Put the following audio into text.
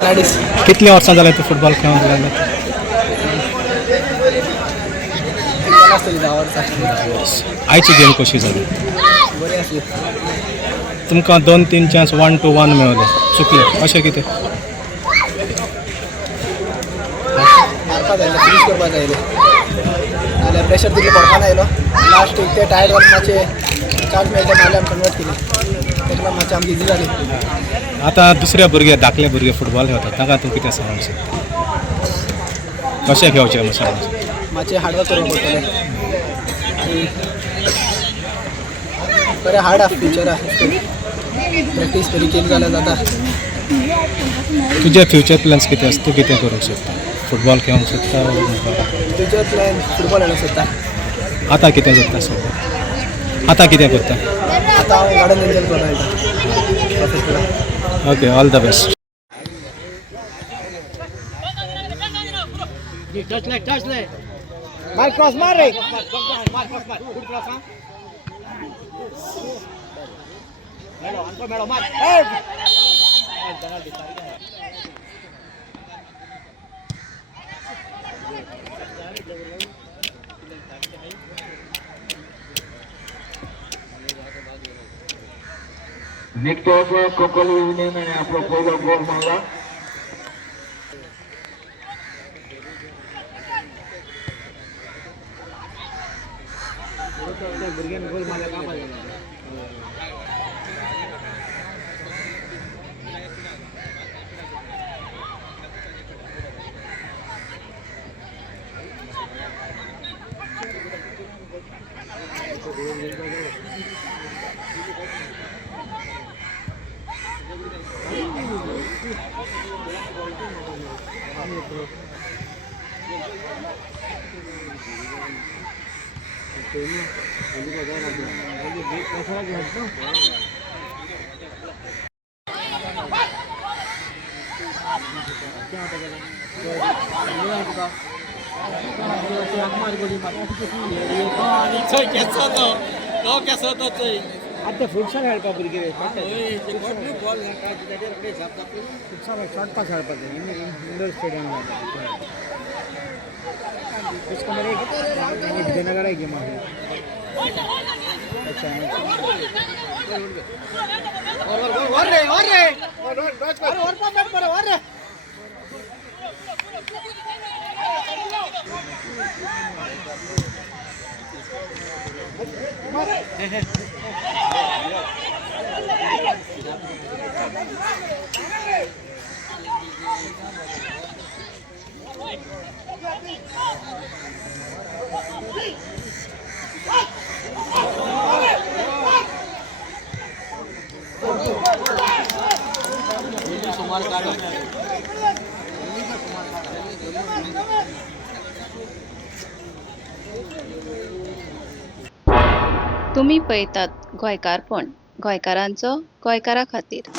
कितल्या वर्सां जालें तूं फुटबॉल खेळूंक लागला? आयची गेम कशी जाली? तुमकां 2-3 चान्स 1-1 मेळ्ळे, चुकले अशें कितें? प्रेशर तितले पडपा नायलो लास्ट ते टायर्ड वन मातशे चान्स मेळटा नाल्यार आमी कन्वर्ट केली तेका मातशें आमची इजी जाली. आतां दुसऱ्या भुरगे धाकले भुरगे फुटबॉल खेळटात तांकां तूं कितें सांगूंक शकता? कशें खेळचें म्हूण सांगूंक? मातशें हार्डवर्क करपाक पडटलें आनी बरें हार्ड आहा फ्युचर आहा प्रॅक्टीस बरी केली जाल्यार जाता. तुजे फ्युचर प्लॅन्स कितें आसा? तूं कितें करूंक सोदता? फुटबॉल खेळूंक सोदता? फ्युचर प्लॅन फुटबॉल खेळूंक सोदता. आतां कितें करता सद्या? आतां कितें करता? आतां हांव गार्डन एंजॉय करपाक मेळटा. Okay, all the best. मार क्रॉस मार रे. Nicktoos Kokoli Union आपला पहिला गोल मारला. आता फुटसाल खेळपा भुरगे फुटसाल शॉर्ट पास खेळपाक इंडोर स्टेडियम विजयनगर गेम आहे. तुम्ही पळयतात गोंयकारपण, गोंयकारांचो गोंयकारा खातीर.